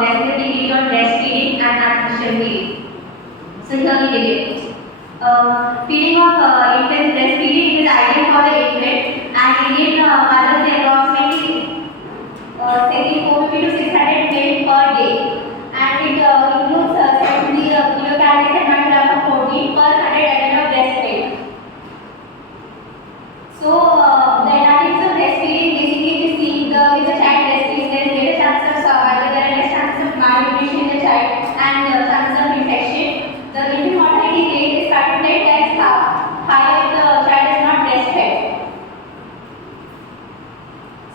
basically did it on breastfeeding and artificial feeding. So here we did it. Feeding of infant breastfeeding is ideal for the infant and Indian mothers approximately taking 450 to 600 milk per day, and it includes 70 kilocalories and 1 gram of protein per 100 ml of breast milk. So the advantages of breastfeeding, basically we see if the child breastfeeds, there is greater chances of survival, there are less chances of malnutrition in the child and chances of infection. The infant mortality rate is 5 to 10 times higher if the child is not breastfed.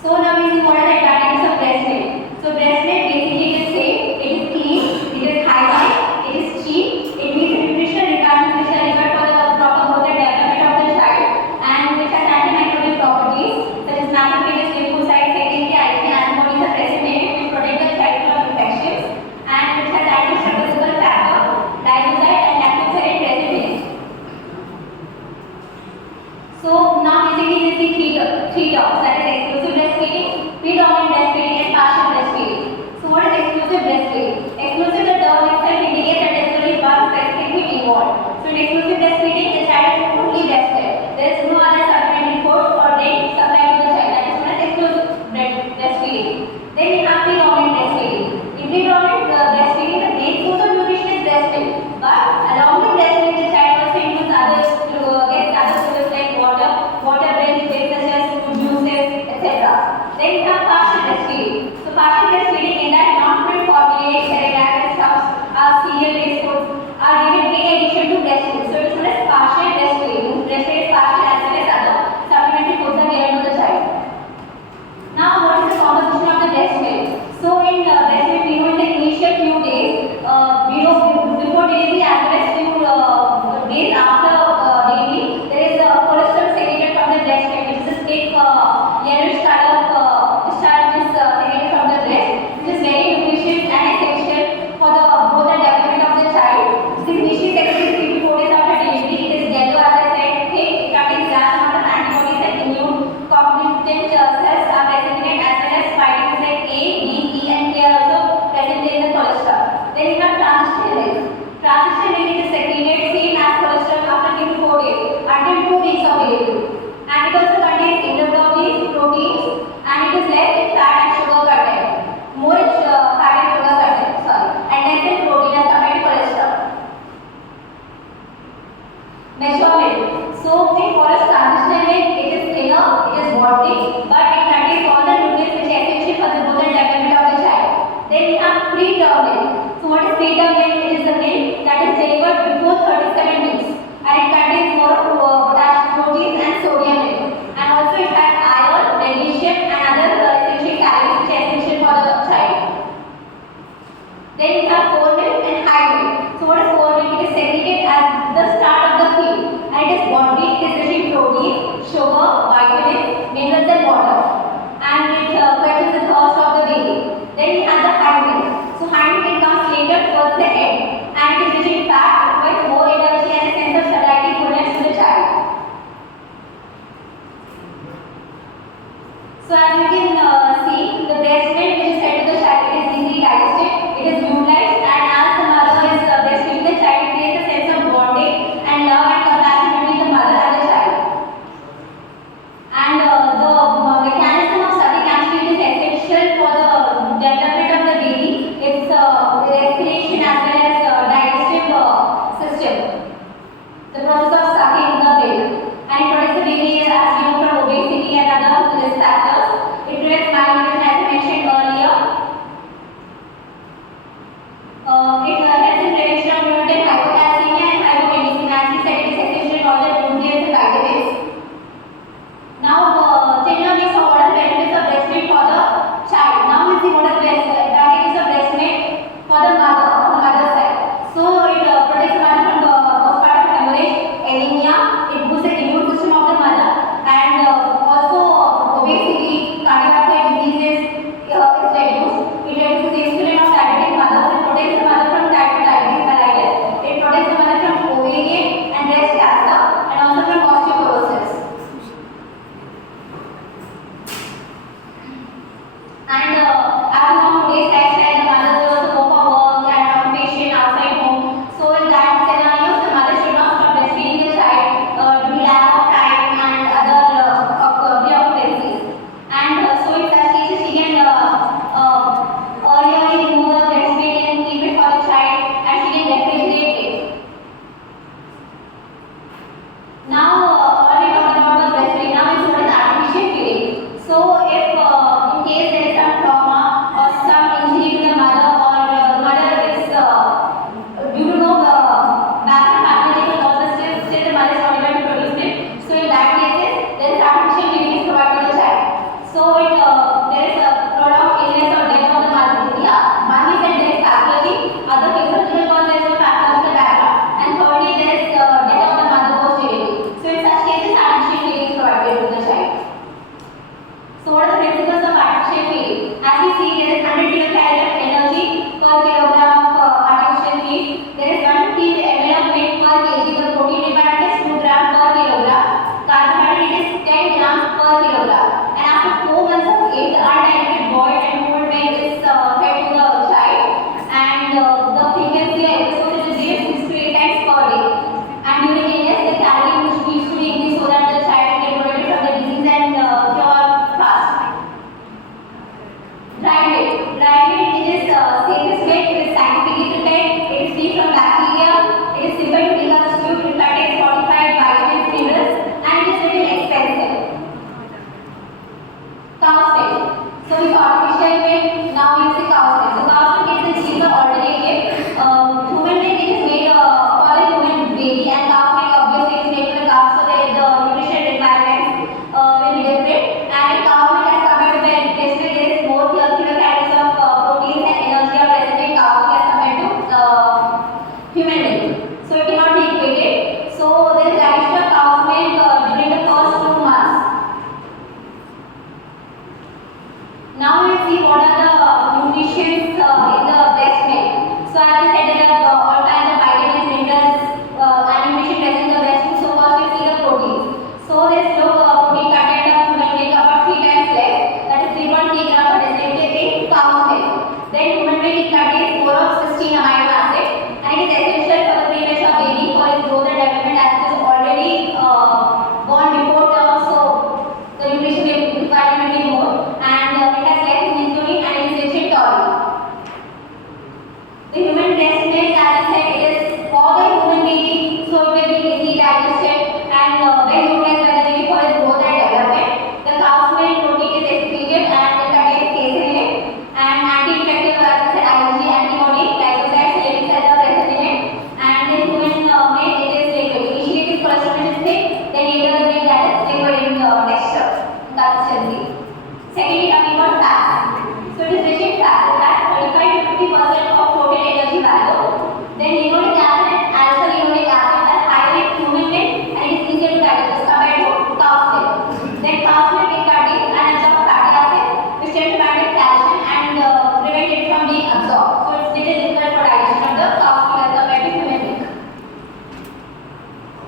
So now we see what are the advantages of breast milk. So breast milk basically it is safe, it is clean, it is hygienic, it is cheap, it meets the nutritional requirements which are required for the proper growth and development of the child, and which has antimicrobial properties such as macrophages, lymphocytes, secondary IgG antibodies are present in it which protect the child from infections, and which has anti-structural factor, diazide and lactoferrin present in it. So now basically we see three terms, that is exclusive breastfeeding, predominant breastfeeding and partial breastfeeding. So what is exclusive breastfeeding? Exclusive, the term itself indicates that there is only one specific thing involved. So in exclusive breastfeeding, the child is only breastfed. There is no other supplementary food or drink supplied to the child. That is known as exclusive breastfeeding. Then we have predominant breastfeeding. In predominant breastfeeding, the main source of nutrition is breast milk, but along with breast milk, the child also includes other fluids like water-based foods such as fruit juices, etc. Then we have partial breastfeeding. So partial breastfeeding in that non-fluid formulated cereal and stuffs or cereal-based foods are given in addition to breast milk. So it is known as partial breastfeeding. Breast milk is partial as well as other supplementary foods are given to the child. Now what is the composition of the breast milk? So in breast milk, we know in the initial few days, before delivery as well as few days after delivery, there is colostrum secreted from the breast milk, which is a thick yellowish color discharge which is secreted from the breast, which is very nutritious and essential for the growth and development of the child. This initially secreted 3 to 4 days after delivery. It is yellow, as I said, thick, it contains large amount of antibodies and immune competent cells are present in it, as well as vitamins like A, D, E and K are also present in the colostrum. Then we have transition milk. Transition milk is secreted same as colostrum after 3 to 4 days until 2 weeks of delivery. And it also contains immunoglobulins, proteins, and it is less in fat and sugar content. More fat and sugar content, and less in protein as compared to colostrum. Mature milk. So in forest transitional milk, it is thinner, it is watery, but it contains all the nutrients which are essential for the growth and development of the child. Then we have preterm milk. So what is preterm milk? It is the milk that is delivered before 37 weeks, and it contains more potassium, proteins and sodium in it. And also it has iron, magnesium and other essential calories which are essential for the child. Then we have core milk and high milk. So what is core milk? It is segregated at the start of the feed, and it is bond rich, it is rich in protein, sugar, vitamins, minerals and water.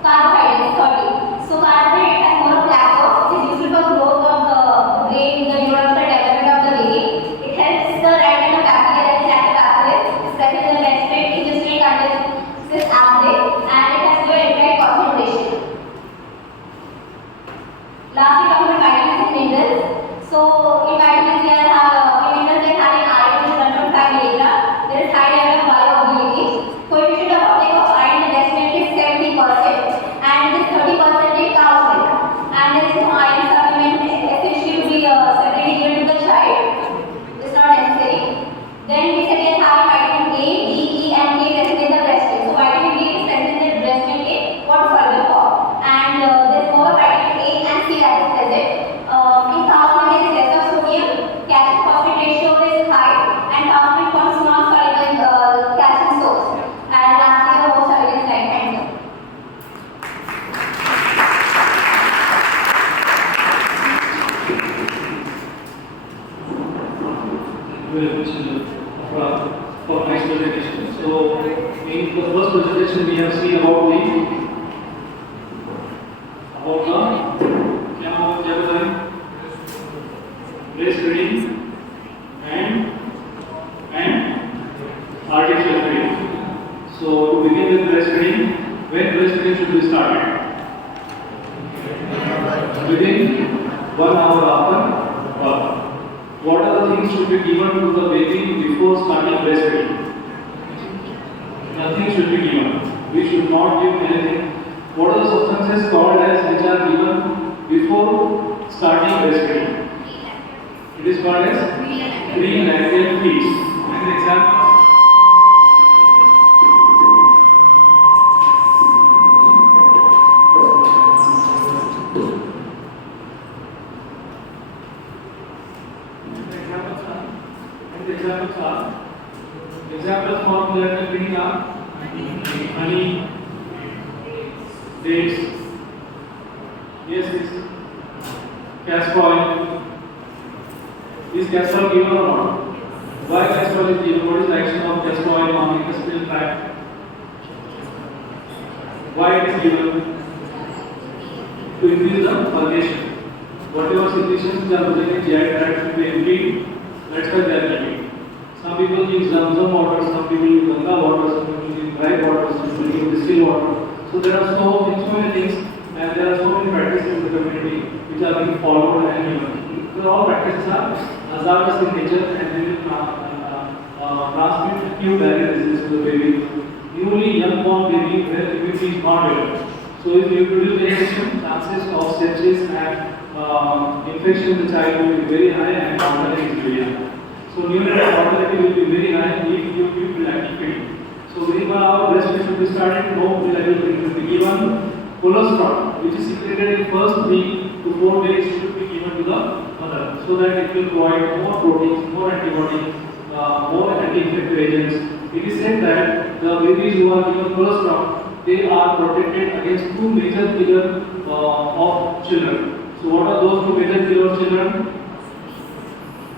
Carbohydrates, 30. So carbohydrate has more of lactose. It is useful for growth of the brain, the neurological development of the baby. It helps the right kind of bacteria that is lactobacillus, especially in the breastfeed intestinal condenses assay, and it has low enteric concentration. Lastly, talking about vitamins and minerals. So in vitamins we have in minerals they have iron, which is 1.5 milligram. There is high level of bioavailability. Coefficient of uptake of iron in the breast milk is 70%, and it is 30% in cow's milk. And there is no iron supplement essentially to be separately given to the child. It is not necessary. Then we again have vitamin A, D, E, and K present in the breast milk. So vitamin D is present in the breast milk in water soluble form, and there is more vitamin A and C that is present. In cow's milk there is less of sodium, calcium phosphate ratio is high, and cow's milk forms non-soluble calcium source. And lastly, the most available slide. Thank you. For next presentation. So, in the first presentation, we have seen about the breastfeeding and artificial feeding. So, to begin with breastfeeding, when breastfeeding should be started? Within 1 hour after birth. What are the things should be given to the baby before starting breastfeeding? Nothing should be given. We should not give anything. What are the substances called as which are given before starting breastfeeding? It is called as pre-lactate feeds. An example. Examples for pre-lactate feeding are honey, dates, yes, castor oil. Is castor oil given or not? Why castor oil is given? What is the action of castor oil on intestinal tract? Why it is given? To increase the purgation. Whatever secretions are present in GI tract should be emptied. That's why they are given. Some people use Zamzam water, some people use Ganga water, some people use dry water, some people use distilled water. So there are so many things, and there are so many practices in the community which are being followed and given. So all practices are hazardous in nature, and they will transmit few barrier diseases to the baby. Newly young born baby where immunity is not developed. So if you introduce medication, chances of sepsis and infection in the child will be very high, and mortality is very high. So neonatal mortality will be very high if you give pre-lactate feeding. So within 1 hour breastfeeding should be started. No pre-lactate feeding should be given. Colostrum, which is secreted in first 3 to 4 days, should be given to the mother, so that it will provide more proteins, more antibiotics, more anti-infective agents. It is said that the babies who are given colostrum, they are protected against 2 major killers of children. So what are those 2 major killers of children?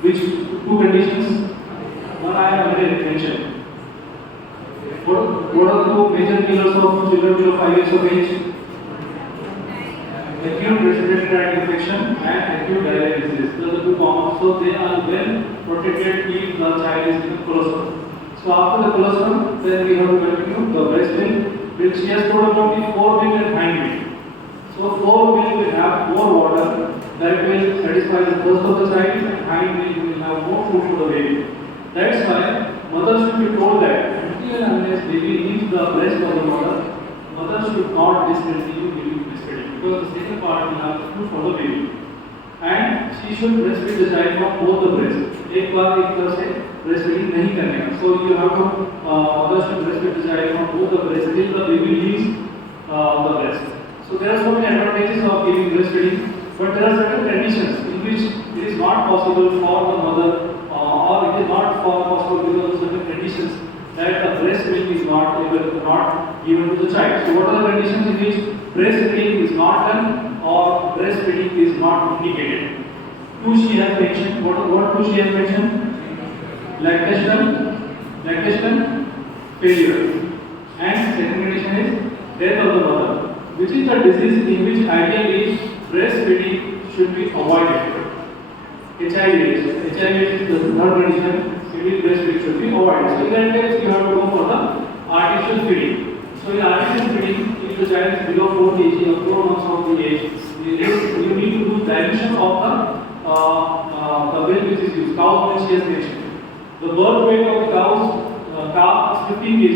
Which 2 conditions? One I have already mentioned. What are the 2 major killers of children below 5 years of age? Acute respiratory tract infection and acute diarrhea disease. Those are the 2 common. So they are well protected if the child is given colostrum. So after the colostrum, then we have to continue the breast milk, which she has told about the foremilk and hindmilk. So foremilk will have more water that will satisfy the thirst of the child, and hindmilk will have more food for the baby. That's why mothers should be told that until and unless baby leaves the breast of the mother should not discontinue giving breastfeeding, because the second part will have food for the baby. And she should breastfeed the child from both the breasts. एक बार से breastfeeding नहीं करने का. So you have to mother should breastfeed the child from both the breasts till the baby leaves the breast. So there are so many advantages of giving breastfeeding, but there are certain conditions in which it is not possible for the mother, or it is not possible because of certain conditions that the breast milk is not given to the child. So what are the conditions in which breastfeeding is not done or breastfeeding is not indicated? 2 she has mentioned. What 2 she has mentioned? Lactation failure, and second condition is death of the mother which is the disease in which ideally breastfeeding should be avoided? HIV/AIDS. HIV/AIDS is the third condition in which breastfeeding should be avoided. So in that case, you have to go for the artificial feeding. So in artificial feeding, if the child is below 4 kg or 4 months of the age, you need to do dilution of the milk which is used, cow's milk she has mentioned. The birth weight of the calf is 15 kg.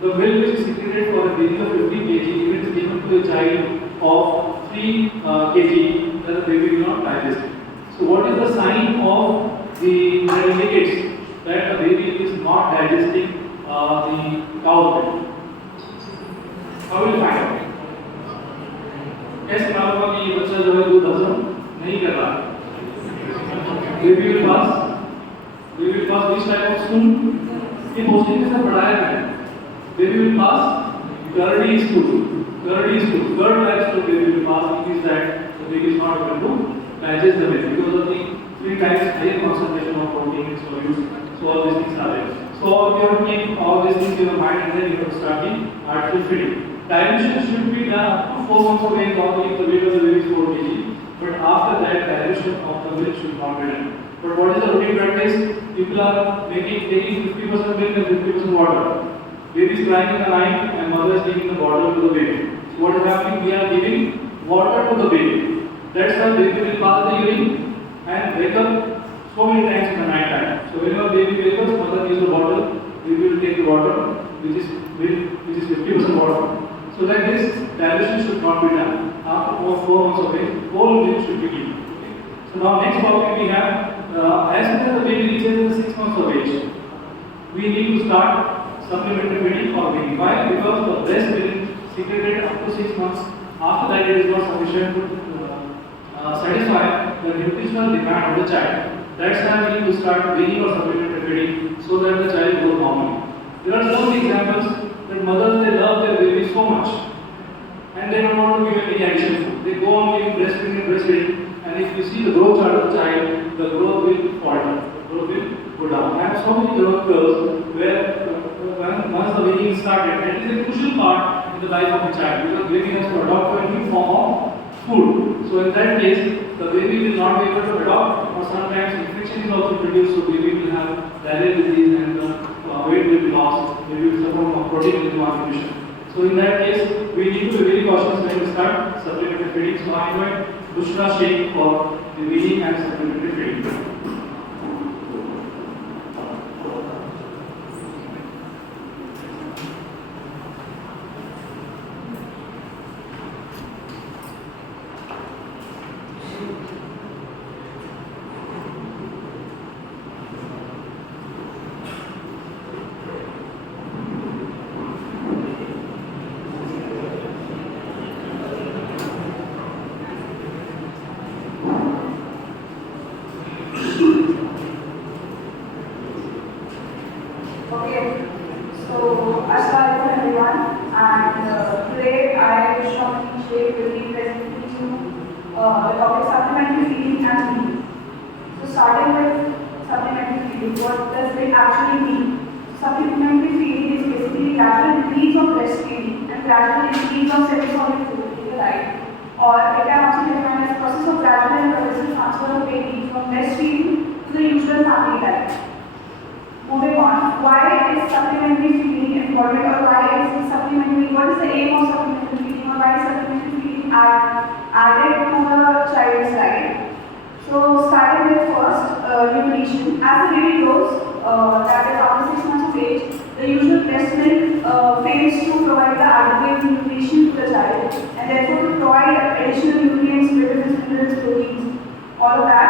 The milk which is secreted for a baby of 15 kg, if it is given to a child of 3 kg, then the baby will not digest it. So what is the sign of the that indicates that the baby is not digesting the cow's milk? How will you find out? कैसे मालूम होगा कि ये बच्चा जो है दूध हजम नहीं कर रहा? Baby will pass which type of stool? ये मोस्टली के साथ पढ़ाया गया है. Baby will pass curdy stool. Third type stool baby will pass, means that the baby is not able to digest the milk because of the 3 times higher concentration of protein in solutes. So all these things are there. So you have to keep all these things in your mind, and then you have to start the artificial feeding. Dilution should be done up to 4 months of age, normally if the weight of the baby is 4 kg. But after that, dilution of the milk should not be done. But what is the routine practice? People are taking 50% milk and 50% water. Baby is crying in the night and mother is giving the bottle to the baby. So what is happening? We are giving water to the baby. That's why baby will pass the urine and wake up so many times in the night time. So whenever baby wakes up, mother gives the bottle, baby will take the water, which is 50% water. So like this, dilution should not be done. After 4 months of age, whole milk should be given. Okay? So now next topic we have, as soon as the baby reaches 6 months of age, we need to start supplementary feeding or weaning. Why? Because the breast milk secreted up to 6 months. After that, it is not sufficient to satisfy the nutritional demand of the child. That's why we need to start weaning or supplementary feeding so that the child grows normally. There are so many examples that mothers, they love their baby so much and they don't want to give any additional food. They go on giving breastfeeding, and if you see the growth chart of the child, the growth will falter, the growth will go down. I have so many growth curves where once the weaning is started, that is a crucial part in the life of the child because baby has to adopt a new form of food. So in that case, the baby will not be able to adopt, or sometimes infection is also produced, so baby will have diarrheal disease and weight will be lost, baby will suffer from protein malnutrition. So in that case, we need to be very cautious when we start supplementary feeding. So I invite Bushra Sheikh for the weaning and supplementary feeding. The topic supplementary feeding and weaning. So starting with supplementary feeding, what does it actually mean? Supplementary feeding is basically gradual increase of breastfeeding and gradual increase of semi-solid food in the diet. Or it can also be defined as process of gradual and progressive transfer of baby from breastfeeding to the usual family diet. Moving on, why is supplementary feeding important, or why is supplementary? What is the aim of supplementary feeding, or why is supplementary feeding added to the child's diet? So, starting with first nutrition. As the baby grows, that is after 6 months of age, the usual breast milk fails to provide the adequate nutrition to the child, and therefore to provide additional nutrients, vitamins, minerals, proteins, all of that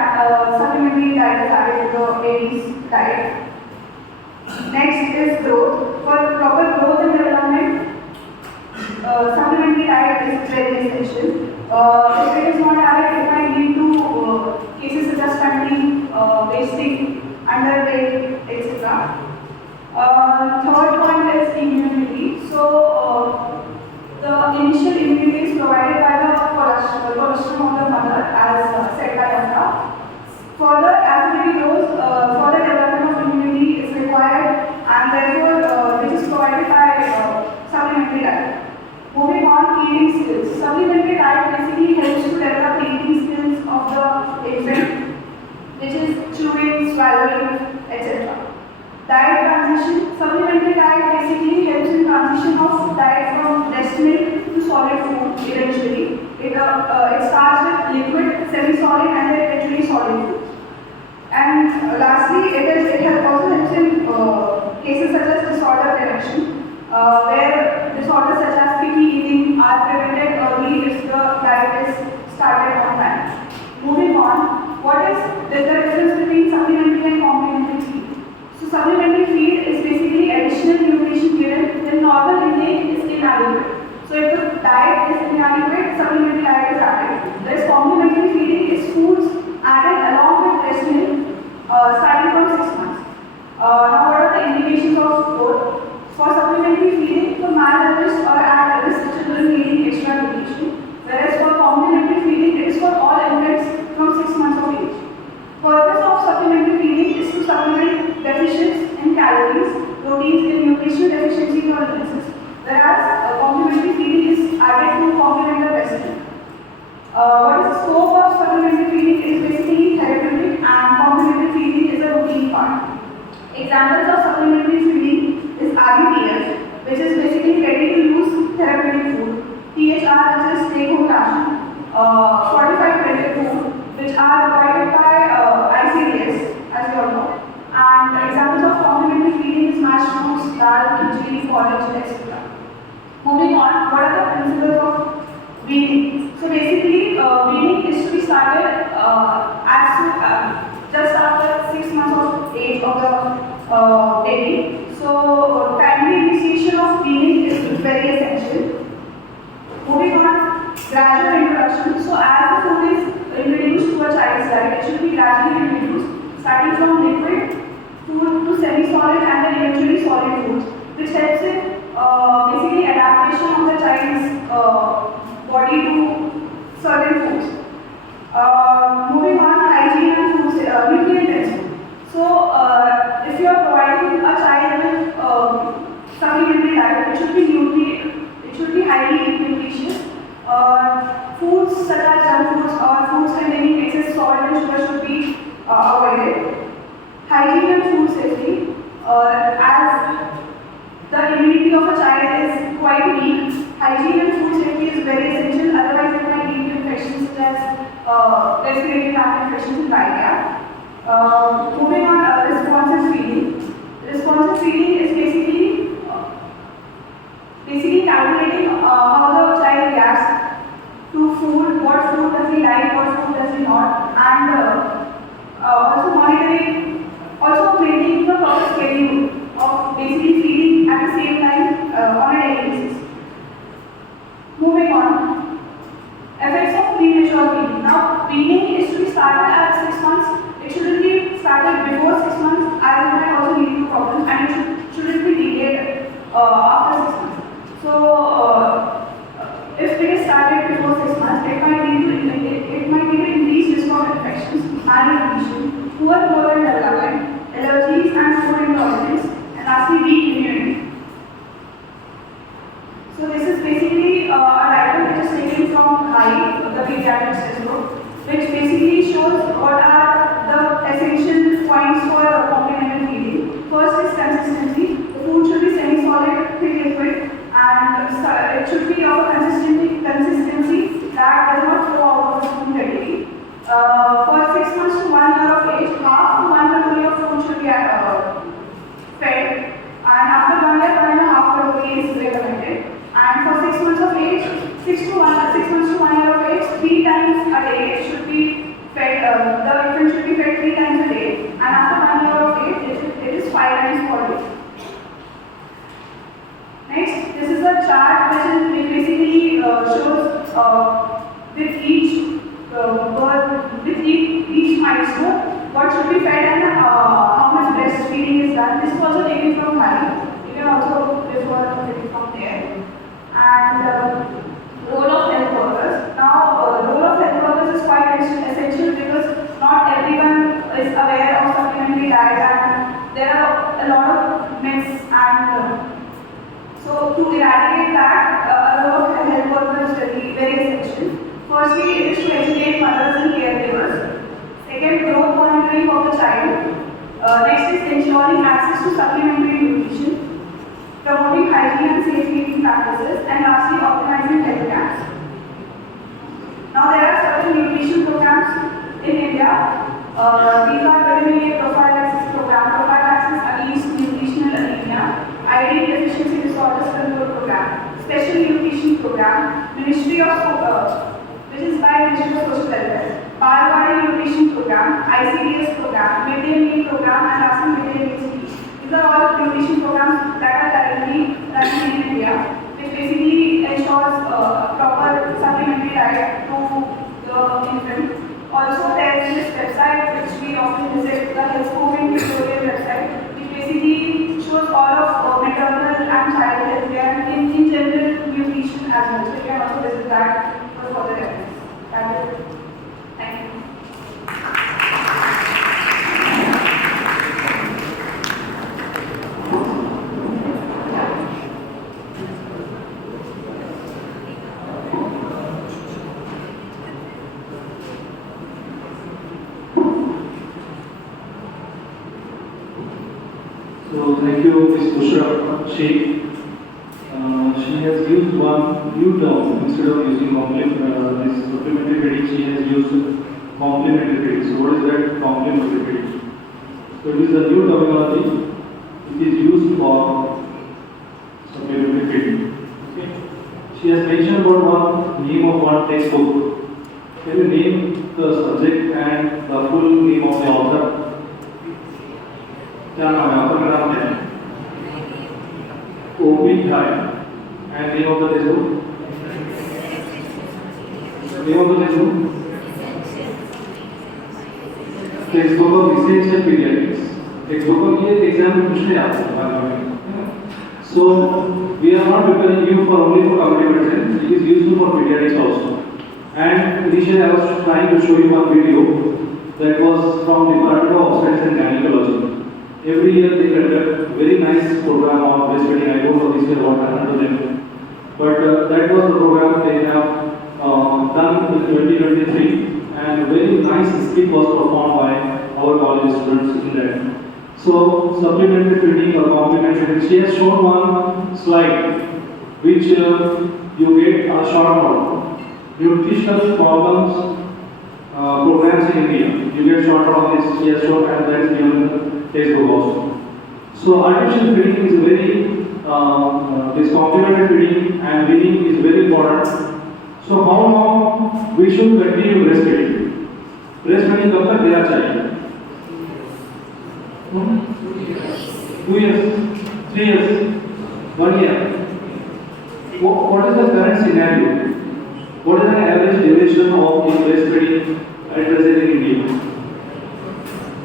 supplementary diet is added to the baby's diet. Next is growth. For proper growth and development, supplementary diet is very essential. If it is not added, it might lead to cases such as stunting, wasting, underweight, etc. Third point is immunity. So, the initial immunity is provided by the colostrum of the mother, as said by Afra. Further, as the baby grows, further development of immunity is required, and therefore this is provided by supplementary diet. Moving on, eating skills. semi-solid and then eventually solid foods. And lastly, it also helps in cases such as disorder prevention, where disorders such as picky eating are prevented early if the diet is started on time. Moving on, what is the difference between supplementary and complementary feed? So supplementary feed is basically additional nutrition given when normal intake is inadequate. So if the diet is inadequate, supplementary diet is added. Whereas complementary feeding is foods added along with breast milk starting from 6 months. Now what are the indications of both? For supplementary feeding, for malnourished or at risk children needing extra nutrition. Whereas for complementary feeding, it is for all infants from 6 months of age. Purpose of supplementary feeding is to supplement deficits in calories, proteins, and nutritional deficiencies or illnesses. Whereas complementary feeding is added to complement the breast milk. What is the scope of supplementary feeding? It is basically therapeutic, and complementary feeding is a routine part. Examples of supplementary feeding is RUTF, which is basically ready to use therapeutic food, THR, which is take home ration, fortified printed food, which are provided by ICDS, as you all know. And examples of complementary feeding is mashed fruits, dal, khichdi, porridge, etc. Moving on, what are the principles of weaning? So basically, weaning is to be started just after 6 months of age of the baby. So timely initiation of weaning is very essential. Moving on, gradual introduction. So as the food is introduced to a child's diet, it should be gradually introduced, starting from liquid food to semi-solid and then eventually solid foods, which helps in basically adaptation of the child's body to certain foods. Moving on, hygiene and food nutrient. So if you are providing a child with supplementary diet, it should be highly nutritious. Foods such as junk foods or foods containing excess salt and sugar should be avoided. Hygiene and food safety, as the immunity of a child is quite weak, hygiene and food safety is very essential, otherwise it might lead to infections such as respiratory tract infections and diarrhea. Moving on, responsive feeding. Responsive feeding is basically calculating how the child reacts to food, what food does he like, what food does he not, and also monitoring, also maintaining the proper schedule of basically feeding at the same time on a daily basis. Moving on, effects of premature weaning. Now, weaning is to be started at 6 months. It shouldn't be started before 6 months, as it might also lead to problems, and it shouldn't be delayed after 6 months. So, if it is started before 6 months, it might lead to increased risk of infections, malnutrition, poor motor development, allergies and food intolerance, and lastly, weak immunity. So this is basically a diagram which is taken from HI, the pediatrics textbook, which basically shows what are the essential points for complementary feeding. First is consistency. The food should be semi-solid, thick liquid, and it should be of a consistency that does not flow out of the spoon readily. For 6 months to 1 year of age, half to 1 calorie of food should be fed, and after 1 year, 1.5 calorie is recommended. And for 6 months of age, 6 months to 1 year of age, 3 times a day it should be fed. The infant should be fed 3 times a day, and after 1 year of age, it is 5 times per day. Next, this is a chart which basically shows with each milestone what should be fed and how much breastfeeding is done. This is also taken from Harry. You can also refer it from there. And role of health workers. Now, role of health workers is quite essential because not everyone is aware of supplementary diet, and there are a lot of myths, and so to eradicate that, a role of health workers is very essential. Firstly, it is to educate mothers and caregivers. Second, growth monitoring of the child. Next is ensuring access to supplementary nutrition, promoting hygiene and safe feeding practices, and lastly, organizing health camps. Now, there are certain nutrition programs India. These are very prophylaxis program, prophylaxis against nutritional anemia, iodine deficiency disorders control program, special nutrition program, Ministry of which is by Ministry of Social Welfare, Balwadi nutrition program, ICDS program, midday meal program, and Rasan midday meal scheme. These are all nutrition programs that are currently running in India, which basically ensures proper supplementary diet to the infant. Also, there is this website which we often visit, the Healthcoding tutorial website, which basically shows all of maternal and child health care in general nutrition as well. So you can also visit that for further reference. That is it. Thank you. So thank you, Ms. Bushra Sheikh. She has used one new term instead of using this supplementary feeding. She has used complementary feeding. So what is that complementary feeding? So it is a new terminology. It is used for supplementary feeding. Okay. She has mentioned about one name of one textbook. Can you name the subject and the full name of the author? क्या नाम है आपका नाम क्या है OP Ghai and name of the text book of essential paediatrics text book ये exam में पूछने आते हैं so we are not preparing you for only for community medicine it is used for paediatrics also and initially I was trying to show you one video that was from department of obstetrics and gynaecology. Every year they conduct very nice program on breastfeeding. I don't know this year what happened to them, but that was the program they have done in 2023, and very nice speech was performed by our college students in that. So supplementary feeding or complementary feeding. She has shown one slide which you get a short note. Nutritional problems programs in India. You get short note on this. She has shown, and that is given textbook also. So artificial feeding is very this complementary feeding and weaning is very important. So how long we should continue breastfeeding? Breastfeeding कब तक देना चाहिए? 2 years, 3 years, 1 year. What is the current scenario? What is the average duration of breastfeeding at present in India?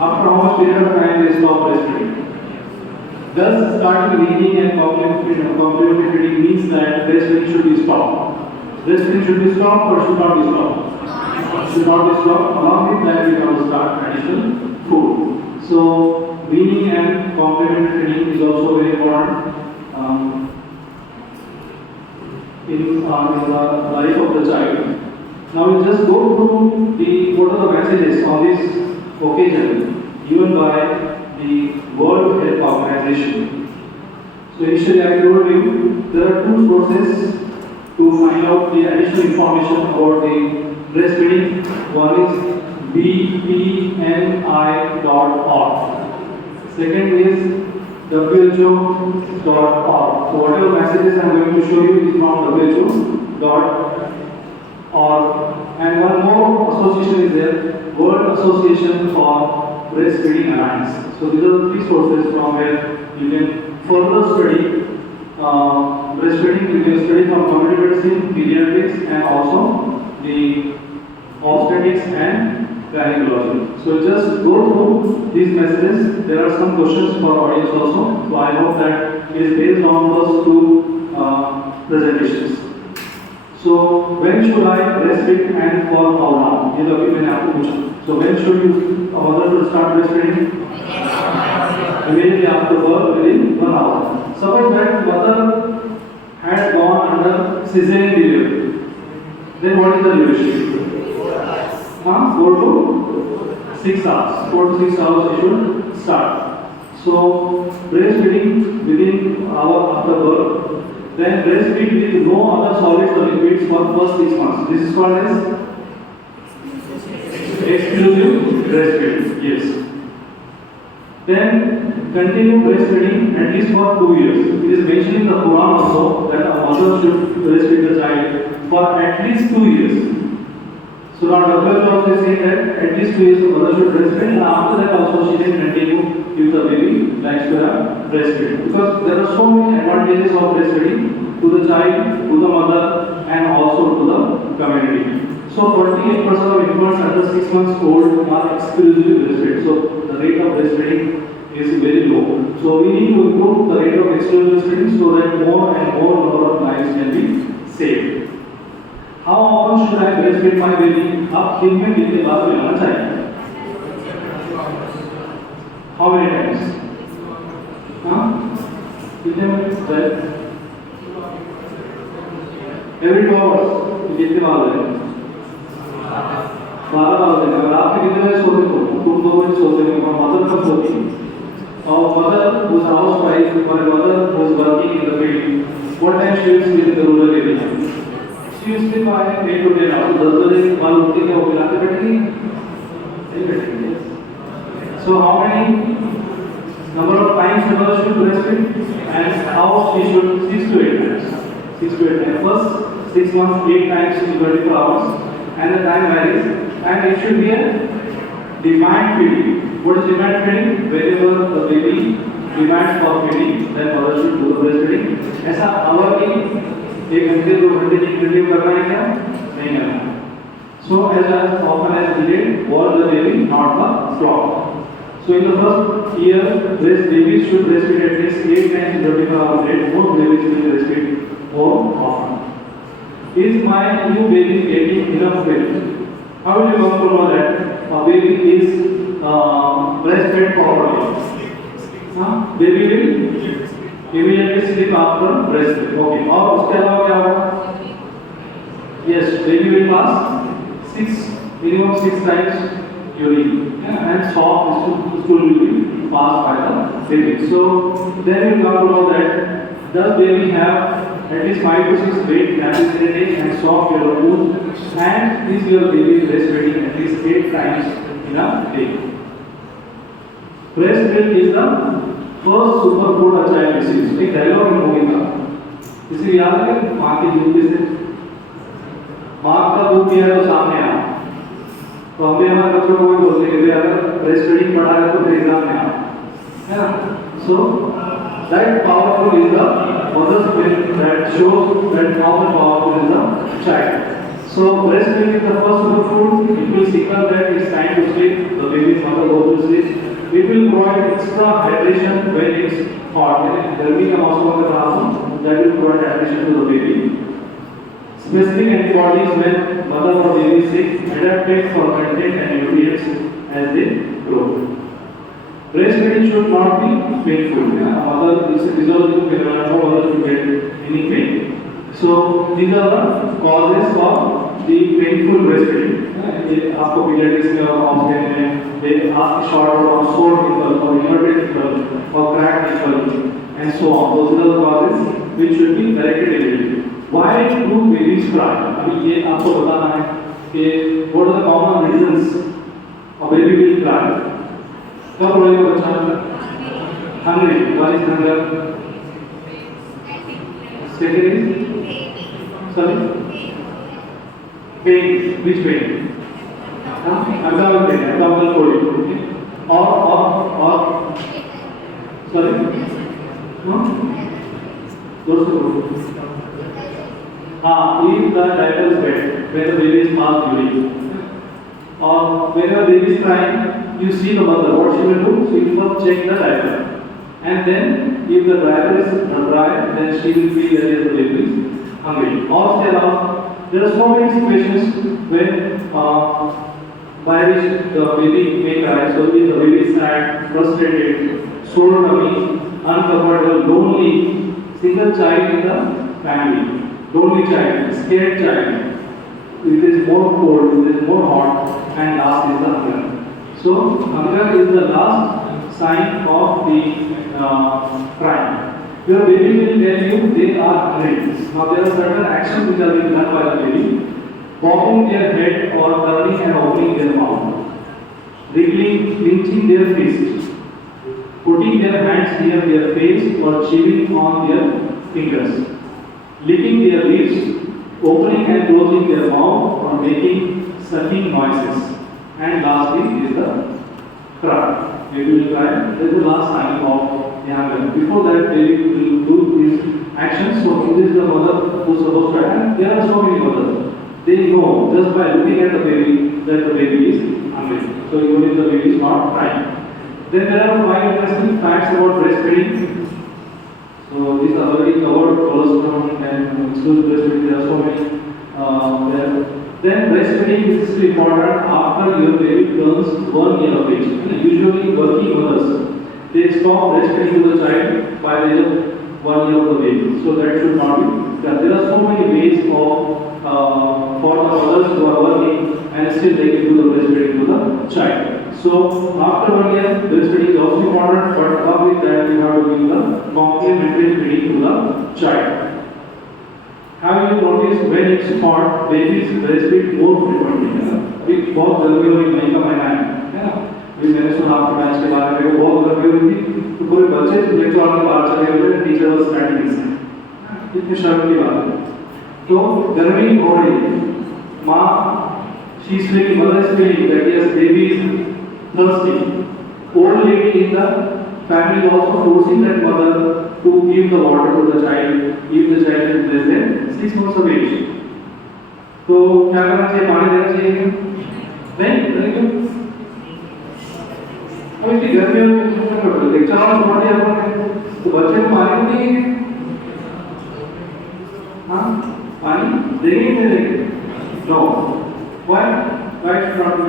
After how much period of time they stop breastfeeding? Thus, starting weaning and complementary feeding means that breastfeeding should be stopped. Breastfeeding should be stopped or should not be stopped? Should not be stopped. Along with that, we have to start additional food. So, weaning and complementary feeding is also very important in the life of the child. Now, we just go through what are the messages on this occasion given by the World Health Organization. So initially I told you there are two sources to find out the additional information about the breastfeeding. One is bpni.org. Second is who.org. So whatever messages I am going to show you is from who.org. And one more association is there, World Association for Breastfeeding Alliance. So these are the three sources from where you can further study breastfeeding. You can study from community medicine, pediatrics, and also the obstetrics and gynecology. So just go through these messages. There are some questions for audience also. So I hope that it is based on those two presentations. So when should I breastfeed and for how long? ये तो अभी मैंने आपको पूछा. So when should a mother should start breastfeeding? Immediately after birth, within 1 hour. Suppose that mother had gone under cesarean delivery. Then what is the duration? 4 to 6 hours. 4 to 6 hours you should start. So breastfeeding within hour after birth. Then breastfeed with no other solids or liquids for first 6 months. This is called as exclusive breastfeeding. Yes. Then continue breastfeeding at least for 2 years. It is mentioned in the Quran also that a mother should breastfeed the child for at least 2 years. So now doctors also say that at least 2 years the mother should breastfeed, and after that also she can continue if the baby likes to have breastfeeding. Because there are so many advantages of breastfeeding to the child, to the mother, and also to the community. So 48% of infants under 6 months old are exclusively breastfed. So the rate of breastfeeding is very low. So we need to improve the rate of exclusive breastfeeding so that more and more number of lives can be saved. How often should I breastfeed my baby? आप दिन में कितने बार पिलाना चाहिए? How many times? हाँ? कितने minute? Every 2 hours. कितने बार है? 12 बार है। अगर आप कितने बजे सोते हो? तुम 2 बजे सोते हो। मदर कब सोती है? Our mother was housewife. My mother was working in the field. What time she used to sleep in the rural area? She used to sleep by 8 to 10 hours. 10 बजे के बाद उठती है वो पिलाते बैठेगी? नहीं बैठेगी. So how many number of times the mother should breastfeed and how she should 6 to 8 times. 6 to 8 times. First 6 months 8 times in 24 hours and the time varies and it should be a defined feeding. What is defined feeding? Whenever the baby demands for feeding, then mother should do the breastfeeding. ऐसा hour की 1 घंटे 2 घंटे 3 घंटे करना है क्या? नहीं करना है. So as often as needed, wash the baby, not the clock. So in the first year, babies should breastfeed at least 8 times in 24 hours a day. Most babies will breastfeed more often. Is my new baby getting enough milk? How will you come to know that a baby is breastfed properly? Baby will immediately sleep after breastfeed. Okay. और उसके अलावा क्या होगा? Yes, baby will pass minimum 6 times urine, and soft stool will be passed by the baby. So then you come to know that does baby have at least 5 to 6 weight nappies in a day and soft yellow food, and is your baby breastfeeding at least 8 times in a day? Breast milk is the first superfood a child receives. एक dialogue में होगा, इसे याद है कि माँ के दूध से माँ का दूध पिया तो सामने आ, तो हमें हमारे बच्चों को भी बोलते हैं कि अगर ब्रेस्टफीडिंग पढ़ा है तो फिर एग्जाम में आ, है ना? So that powerful is the mother's milk that shows that how much powerful is the child. So breast milk is the first superfood. It will signal that it's time to sleep. The baby's mother goes to sleep. It will provide extra hydration when it's hot. गर्मी का मौसम अगर रहा हो, that will provide hydration to the baby. Specific antibodies when mother or baby is sick, adapted for content and nutrients as they grow. Breastfeeding should not be painful. Mother is physiological phenomenon, no mother should get any pain. So these are the causes of the painful breastfeeding. आपको pediatrics में और hospital में they ask short or sore nipple or inverted nipple or cracked nipple and so on. Those are the causes which should be corrected immediately. Why do babies cry? अभी ये आपको बताना है कि what are the common reasons a baby will cry? कब रोएगा बच्चा? Hungry. What is hunger? Second is sorry. Pain. Which pain? Abdominal pain. Abdominal colic. Or sorry. No. दोस्तों. If the diaper is wet, when the baby is past urine, or when the baby is crying, you see the mother. What she will do? She will first check the diaper, and then if the diaper is dry, then she will feel that the baby is hungry. Or there are so many situations when by which the baby may cry. So if the baby is sad, frustrated, sore tummy, uncomfortable, lonely, single child in the family. Lonely child, scared child, it is more cold, it is more hot, and last is the hunger. So, hunger is the last sign of the crying. Your baby will tell you they are hungry. Now, there are certain actions which are being done by the baby, popping their head or turning and opening their mouth. wriggling, clenching their fists, putting their hands near their face or chewing on their fingers, licking their lips, opening and closing their mouth or making sucking noises. And lastly is the cry. We will try. This is the last sign of Yamel. Before that, they will do these actions. So this is the mother who is supposed to act. There are so many mothers. They know just by looking at the baby that the baby is hungry. So even if the baby is not crying. Then there are 5 interesting facts about breastfeeding. So these are already covered, colostrum and exclusive breastfeeding. There are so many there. Then breastfeeding is still important after your baby turns 1 year of age. Usually working mothers, they stop breastfeeding to the child by the age of 1 year of the baby. So that should not be done. There are so many ways of for the mothers who are working and still they can do the breastfeeding to the child. So after 1 year, breastfeeding is also important, but along with that you have to give the complementary feeding to the child. Have you noticed when it's hot, babies breastfeed more frequently? अभी बहुत गर्मी हो रही मई का महीना है ना? अभी मैंने सुना आपके मैच के बारे में बहुत गर्मी हो रही थी, तो पूरे बच्चे लेक्चर के बाहर चले गए थे, टीचर वाज स्टैंडिंग इनसाइड. इतनी शर्म की बात है. तो गर्मी हो रही है, माँ she is feeling, mother is feeling that yes, baby is thirsty. Old lady in the family also forcing that mother to give the water to the child if the child is less than 6 months of age. तो क्या करना चाहिए? पानी देना चाहिए? नहीं. अब इतनी गर्मी में लेक्चर और छोड़ दिया आपने, तो बच्चे को पानी नहीं देंगे? हाँ, पानी देंगे नहीं देंगे? No. Why? Why should not be?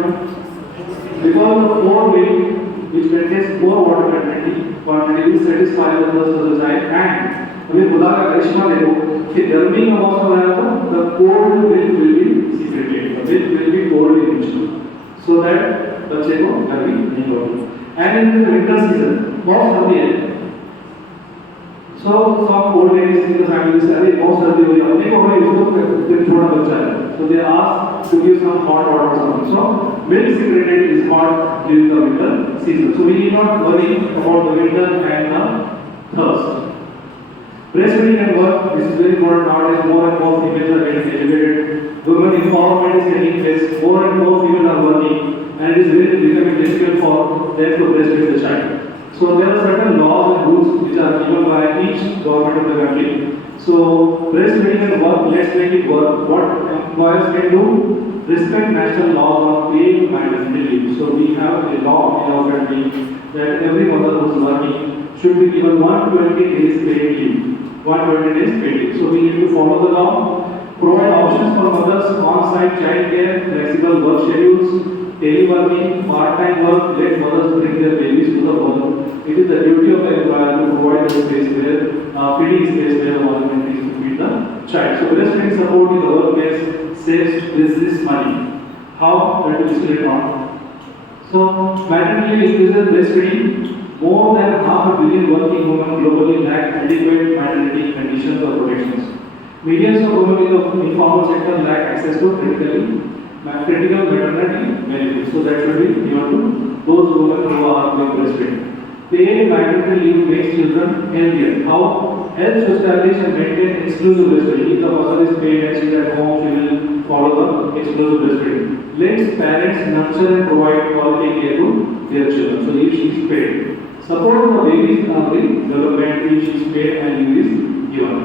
Because the more milk which contains more water quantity will satisfy the thirst of the child. And अभी खुदा का करिश्मा देखो कि गर्मी का मौसम आया तो the cold milk will be secreted. The milk will be cold in nature, so that बच्चे को गर्मी नहीं होगी. And in the winter season बहुत सर्दी है. So some old ladies in the family say अरे बहुत सर्दी हो रही है, अपने को हो रही है, उसको छोटा बच्चा है. So they ask to give some hot water or something. So milk secreted is hot during the winter season. So we need not worry about the winter and the thirst. Breastfeeding and work, this is very important nowadays. More and more females are getting educated. Women empowerment is taking place. More and more females are working, and it is really becoming difficult for them to breastfeed the child. So there are certain laws and rules which are given by each government of the country. So breastfeeding and work, let's make it work. What employers can do? Respect national laws on paid maternity leave. So we have a law in our country that every mother who is working should be given 120 days paid leave. 120 days paid leave. So we need to follow the law. Provide options for mothers, on-site childcare, flexible work schedules, teleworking, part-time work. Let mothers bring their babies to the work. It is the duty of the employer to provide the space where feeding space where the mother can feed the child. So breastfeeding support in the workplace saves business money. How? That will be still not. So maternity increases breastfeeding. More than 500 million working women globally lack adequate maternity conditions or protections. Millions of women in the informal sector lack access to critical maternity benefits. So that should be given to those women who are being breastfed. Paid maternity leave makes children healthier. How? Helps to establish and maintain exclusive breastfeeding. If the mother is paid and she is at home, she will follow the exclusive breastfeeding. Lets parents nurture and provide quality care to their children. So if she is paid. Support for babies development if she is paid and leave is given.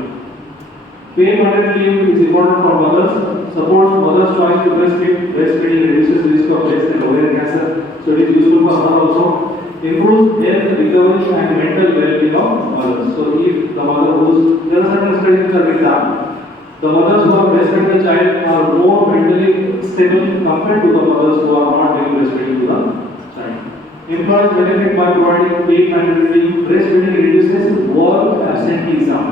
Paid maternity leave is important for mothers. Supports mother's choice to breastfeed. Breastfeeding reduces the risk of breast and ovarian cancer. So it is useful for mother also. Improves health, recovery and mental well-being of mothers. So if the mother who's, there are certain studies which are being done. The mothers who are breastfeeding the child are more mentally stable compared to the mothers who are not doing breastfeeding to the child. Employees benefit by providing paid maternity leave. Breastfeeding reduces work absenteeism.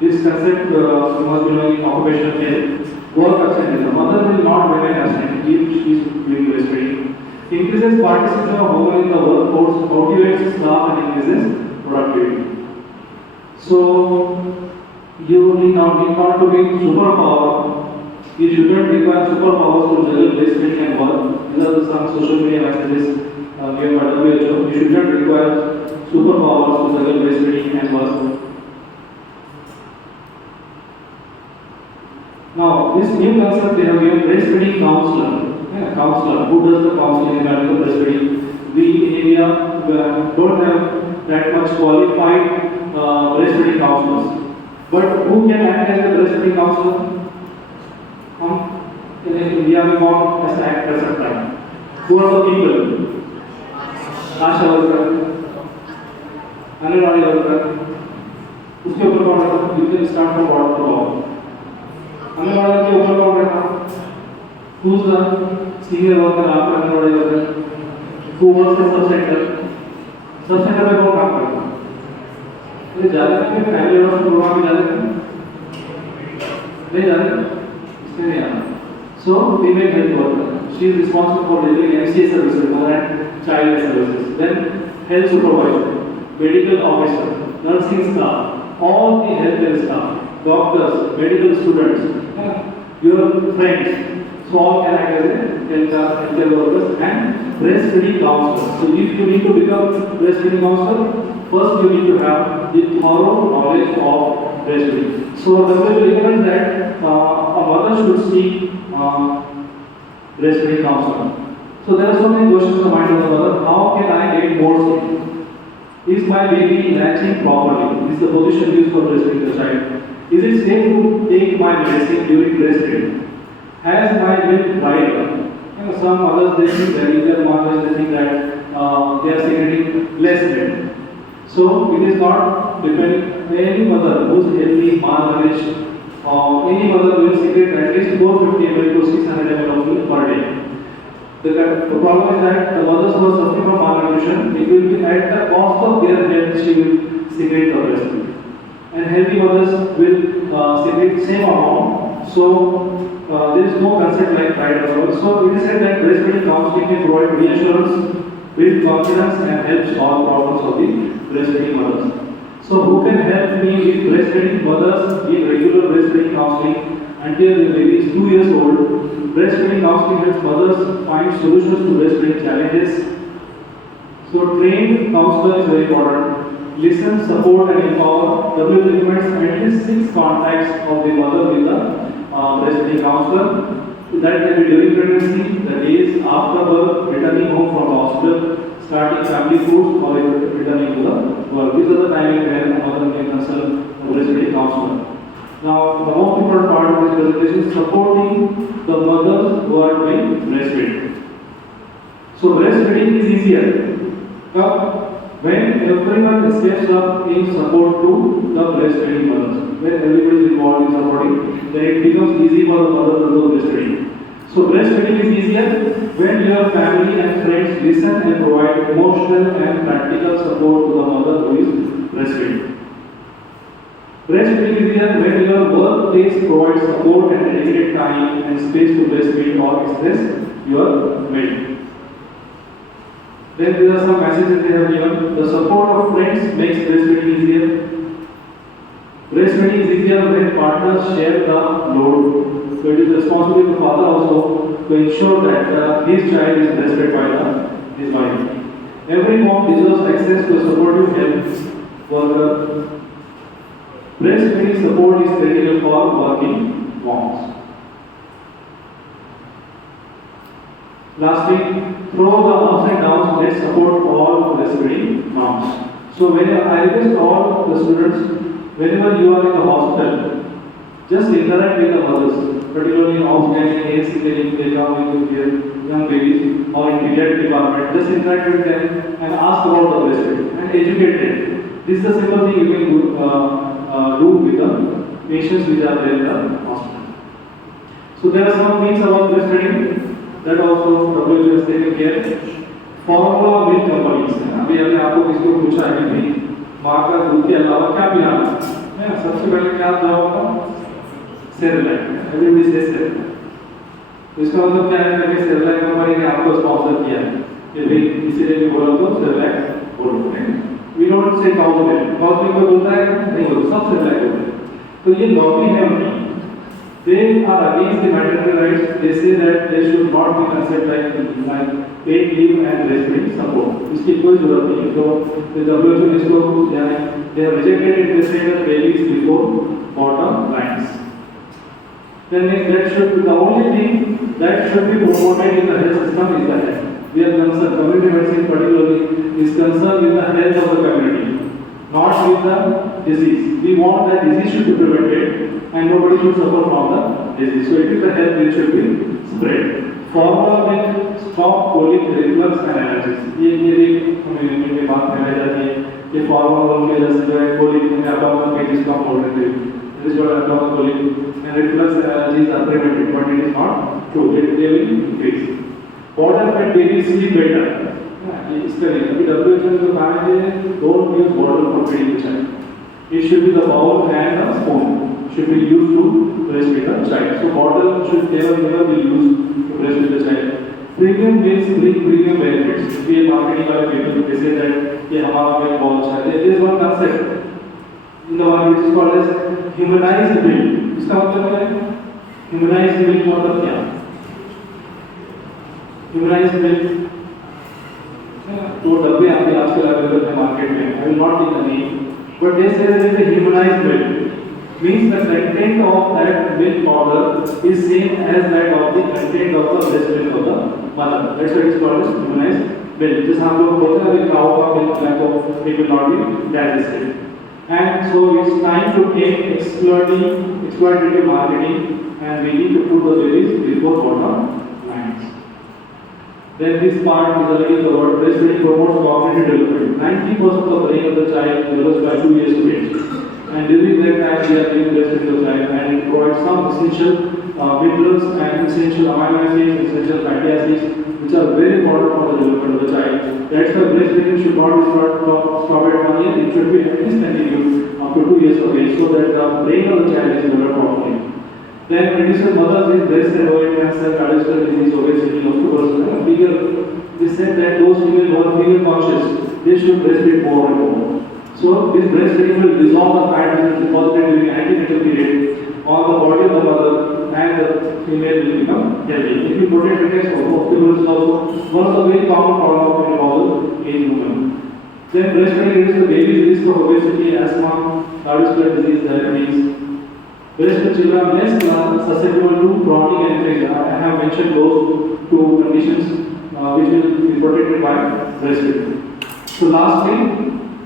This concept you must be knowing in occupational health. Work absenteeism. Mother will not remain absent if she is doing breastfeeding. Increases participation of women in the workforce, motivates staff and increases productivity. So you need not to be superpower You shouldn't require superpowers to juggle breastfeeding and work. These are some social media messages given by WHO. You shouldn't require superpowers to juggle breastfeeding and work. Now, this new concept they have given breastfeeding counselor. Counselor. Who does the counseling regarding the breastfeeding? We in India don't have that much qualified breastfeeding counselors. But who can act as a breastfeeding counselor? In India we want as act as a time. Who are the people? Asha worker, anganwadi worker, उसके ऊपर कौन रहता है? You can start from bottom to top. Anganwadi के ऊपर कौन रहता है? Who's the senior worker after anganwadi worker? Who works as sub center? Sub center में कौन काम करता है? ये जाते हैं कि फैमिली और प्रोग्राम में जाते हैं? नहीं जाते? इसमें नहीं आता. So female health worker. She is responsible for delivering MCA services, mother and child services. Then health supervisor, medical officer, nursing staff, all the healthcare staff, doctors, medical students, your friends, so all can act as a healthcare workers and breastfeeding counselors. So if you need to become breastfeeding counselor, first you need to have the thorough knowledge of breastfeeding. So WHO recommends that a mother should seek breastfeeding counselor. So there are so many questions in the mind of the mother. How can I get more sleep? Is my baby latching properly? Is the position used for breastfeeding the child? Is it safe to take my medicine during breastfeeding? Has my milk dried up? Some mothers they think that in their mothers they think that they are secreting less milk. So it is not depending. Any mother who's healthy, malnourished, any mother will secrete at least 450 ml to 600 ml of milk per day. The problem is that the mothers who are suffering from malnutrition, it will be at the cost of their health, she will secrete the breast milk. And healthy mothers will secrete same amount. So there is no concept like pride as well. So it is said that breastfeeding counseling may provide reassurance, build confidence, and help solve problems of the breastfeeding mothers. So who can help me with breastfeeding mothers in regular breastfeeding counseling until the baby is 2 years old? Breastfeeding counseling helps mothers find solutions to breastfeeding challenges. So trained counselor is very important. Listen, support and empower. WHO recommends at least 6 contacts of the mother with the breastfeeding counselor. That can be during pregnancy, the days after birth, returning home from the hospital, starting family foods or returning to the work. These are the timing where a mother may consult a breastfeeding counselor. Now, the most important part of this presentation is supporting the mothers who are doing breastfeeding. So, breastfeeding is easier when everyone steps up in support to the breastfeeding mothers. When everybody is involved in supporting, then it becomes easy for the mother to do breastfeeding. So, breastfeeding is easier when your family and friends listen and provide emotional and practical support to the mother who is breastfeeding. Breastfeeding is easier when your workplace provides support and dedicated time and space to breastfeed or express your milk. Then there are some messages they have given. The support of friends makes breastfeeding easier. Breastfeeding is easier when partners share the load. So it is responsibility of the father also to ensure that his child is breastfed by his wife. Every mom deserves access to a supportive health worker. Breastfeeding support is critical for working moms. Lastly, through the ups and downs, let's support all breastfeeding moms. So when I request all the students, whenever you are in the hospital, just interact with the mothers, particularly in outstanding ASC clinic, they come with their young babies, or in pediatric department. Just interact with them and ask about the breastfeeding and educate them. This is the simple thing you can do with the patients which are there in the hospital. So there are some things about breastfeeding that also WHO has taken care. Formula milk companies. अभी आपको किसी को पूछा है कि भाई माँ का दूध के अलावा क्या पिलाना है? सबसे पहले क्या जवाब होगा? सेरेलैक. Everybody says Cerelac. तो इसका मतलब क्या है कि सेरेलैक कंपनी ने आपको स्पॉन्सर किया है कि भाई इसीलिए भी बोला तो सेरेलैक बोलो. We don't say cow milk. Cow milk को बोलता है नहीं बोलता, सब सेरेलैक बोलते हैं. तो ये लॉबी है उनकी. They are against the maternity rights. They say that they should not be considered like paid leave and breastfeeding support. इसकी कोई जरूरत नहीं है. तो the WHO इसको they have rejected it. They say that babies before bottom lines. Then that should the only thing that should be promoted in the health system is the health. We are concerned. Community medicine particularly is concerned with the health of the community, not with the disease. We want that disease should be prevented and nobody should suffer from the disease. So it is the health which should be spread. Formula will stop colic, reflux and allergies. ये community में बात कराई जाती है कि formula की वजह से जो है colic में abdominal pages कम हो रहे थे. This is what abdominal colic and reflux and allergies are prevented, but it is not true. They will increase. Water fed babies sleep better. इसका नहीं. WHO ने जो कहा है don't use water for feeding the child. It should be the bowl and the spoon should be used to breastfeed the child. So bottle should never be used to breastfeed the child. Premium meals bring premium benefits. We marketing वाले people they say that ये हमारा milk बहुत अच्छा है. There is one concept in the market which is called as humanized milk. इसका मतलब क्या है? Humanized milk मतलब क्या? Humanized milk तो डब्बे आपके आजकल अवेलेबल है मार्केट में. I will not take the name. But they say that it is a humanized milk. Means the content of that milk powder is same as that of the content of the breast milk of the mother. That's why it is called as humanized milk. जैसे हम लोग बोलते हैं कि cow का milk है तो it will not be digested. And so it's time to take exploitative marketing and we need to put the babies before bottom lines. Then this part is already covered. Breastfeeding promotes cognitive development. 90% of the brain of the child develops by 2 years of age. And during that time, we are giving breastfeeding to the child and it provides some essential minerals and essential amino acids, essential fatty acids, which are very important for the development of the child. That's why breastfeeding should not be stopped at 1 year. It should be at least continued up to 2 years of age so that the brain of the child is developed properly. Then reduces mothers with breast and ovarian cancer, cardiovascular disease, obesity, osteoporosis, figure. They said that those women who are figure conscious, they should breastfeed more and more. So this breastfeeding will dissolve the fat which is deposited during antenatal period on the body of the mother and the female will become healthy. If you protect against osteoporosis also one of the very common problem of menopausal age women. Then breastfeeding reduces the baby's risk of obesity, asthma, cardiovascular disease, diabetes. Breastfed children are less susceptible to chronic infection. I have mentioned those two conditions which will be protected by breastfeeding. So lastly,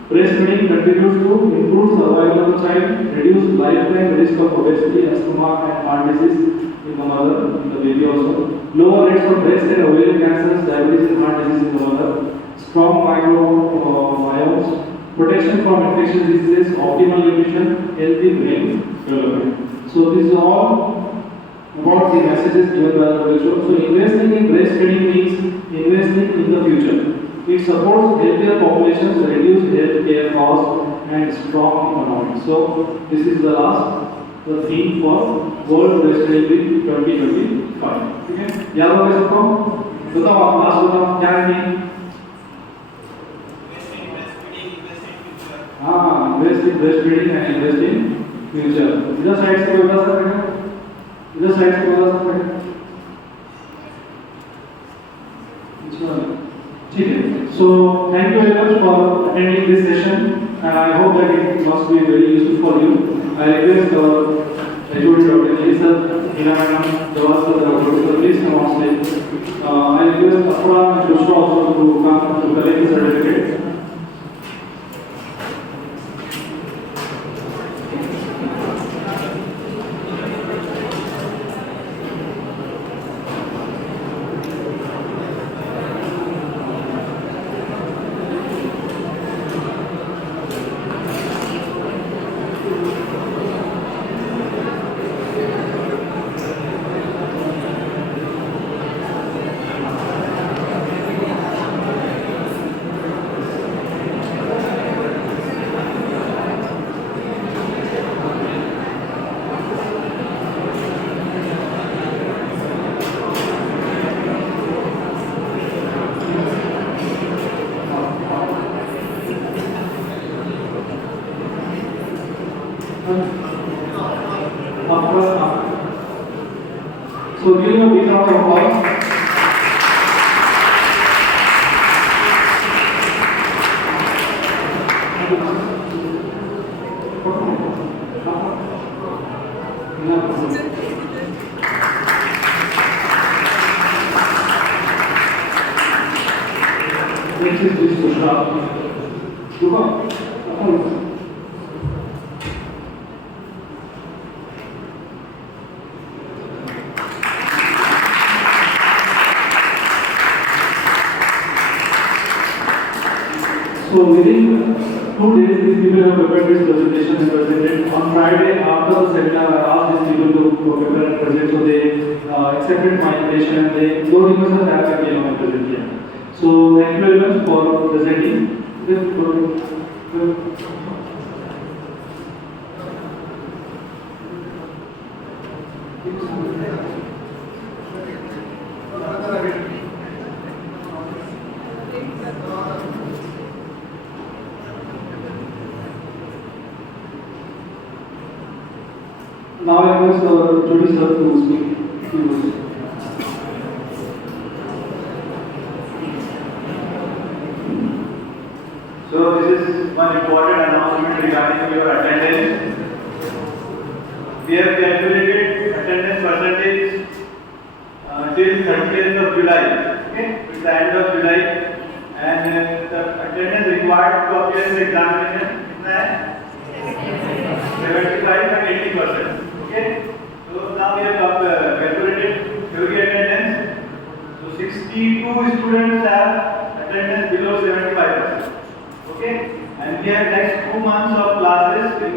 breastfeeding contributes to improve survival of the child, reduce lifetime risk of obesity, asthma and heart disease in the mother, in the baby also. Lower rates of breast and ovarian cancers, diabetes and heart disease in the mother. Strong microbiomes, protection from infectious diseases, optimal nutrition, healthy brain development. So this is all about the messages given by the WHO. So investing in breastfeeding means investing in the future. It supports healthier populations, reduce healthcare costs and strong economy. So this is the theme for World Breastfeeding Week 2025. Okay? याद होगा सबको? बताओ आप last बताओ क्या है? Invest in breastfeeding and invest in future. इधर side से बता सकते हैं? इधर साइड से बता सकते हैं? ठीक है. So thank you very much for attending this session and I hope that it must be very useful for you. I request I told Dr. Lisa, Hina Madam, Jawaz Dr. Please come on stage. I request Afra and Joshua also to come to collect the certificate. Next is this Bushra. Rupa. So within 2 days, these people have prepared this presentation and presented. On Friday, after the seminar, I asked these people to prepare and present. So they accepted my invitation and they don't even have a game of presentation. So thank you very much for presenting. Now I request Jody sir to speak. So this is one important announcement regarding your attendance. We have calculated attendance percentage till 30th of July. Okay, it's the end of July, and the attendance required to appear in the examination is 75 and 80%. Okay, so now we have calculated theory attendance. So 62 students have attendance below 75%. Okay, and we have next 2 months of classes in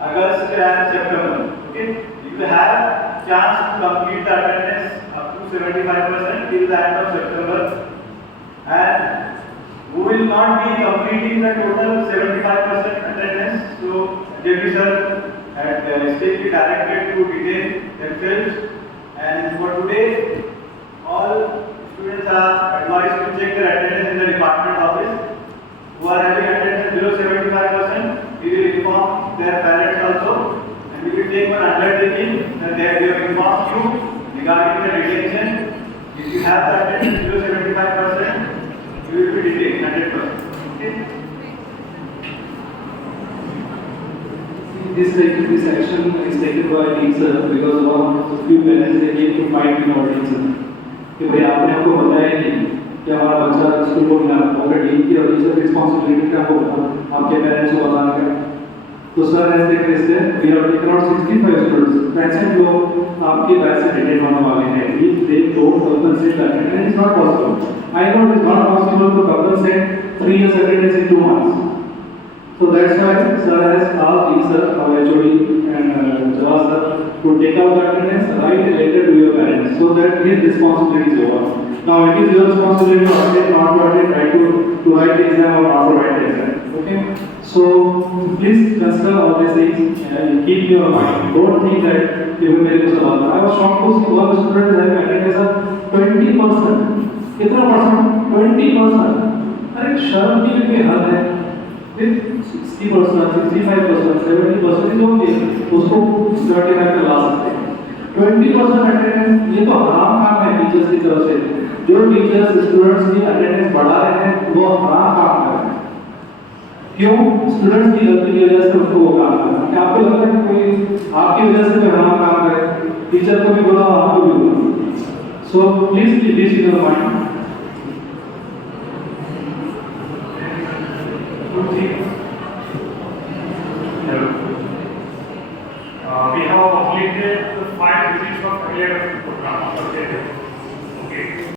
August and September. Okay, you will have chance to complete the attendance up to 75% till the end of September, and we will not be completing the total 75% attendance. So JP sir had strictly directed to detail themselves, and for today all students are advised to check their attendance in the department office. Who are having attendance below 75%, we will inform their parents also, and we will take one undertaking that they have informed you regarding the detention. If you have the attendance below 75%, you will be detained 100%. Okay? This action is taken by teacher because one of few parents they came to fight in our teacher. कि भाई आपने हमको बताया नहीं कि हमारा बच्चा school में ऑलरेडी की और टीचर रिस्पांसिबिलिटी क्या होगा आपके पेरेंट्स को बताना है. तो सर ऐसे कैसे we have taken out 65 students. 65 लोग आपके बैच से डिटेन होने वाले हैं. If they don't compensate that it is not possible. I know it is not possible to compensate 3 years attendance in 2 months. So that's why sir has asked me, sir, our HOD and Jawad sir to take out the attendance, write a letter to your parents so that his responsibility is over. Now it is your responsibility to attend, not to attend, try to write the exam or not to write the exam. Okay? So please consider all these things and keep your mind. Don't think that you will make this all. I was shocked to see one student having attendance of 20%. कितना percent? 20%. अरे शर्म की भी हद है. 60%, 65%, 70% जो भी उसको 75 पे ला सकते हैं. 20% अटेंडेंस ये तो हराम काम है टीचर्स की तरफ से. जो टीचर्स स्टूडेंट्स की अटेंडेंस बढ़ा रहे हैं वो हराम काम कर रहे हैं. क्यों? स्टूडेंट्स की गलती की वजह से उसको वो काम कर रहे हैं. क्या आपको लगता है कि कोई आपकी वजह से कोई हराम काम करे? टीचर को भी बोला, आपको भी बोला. So please keep this in your mind. We have completed the 5 visits of earlier program. Okay.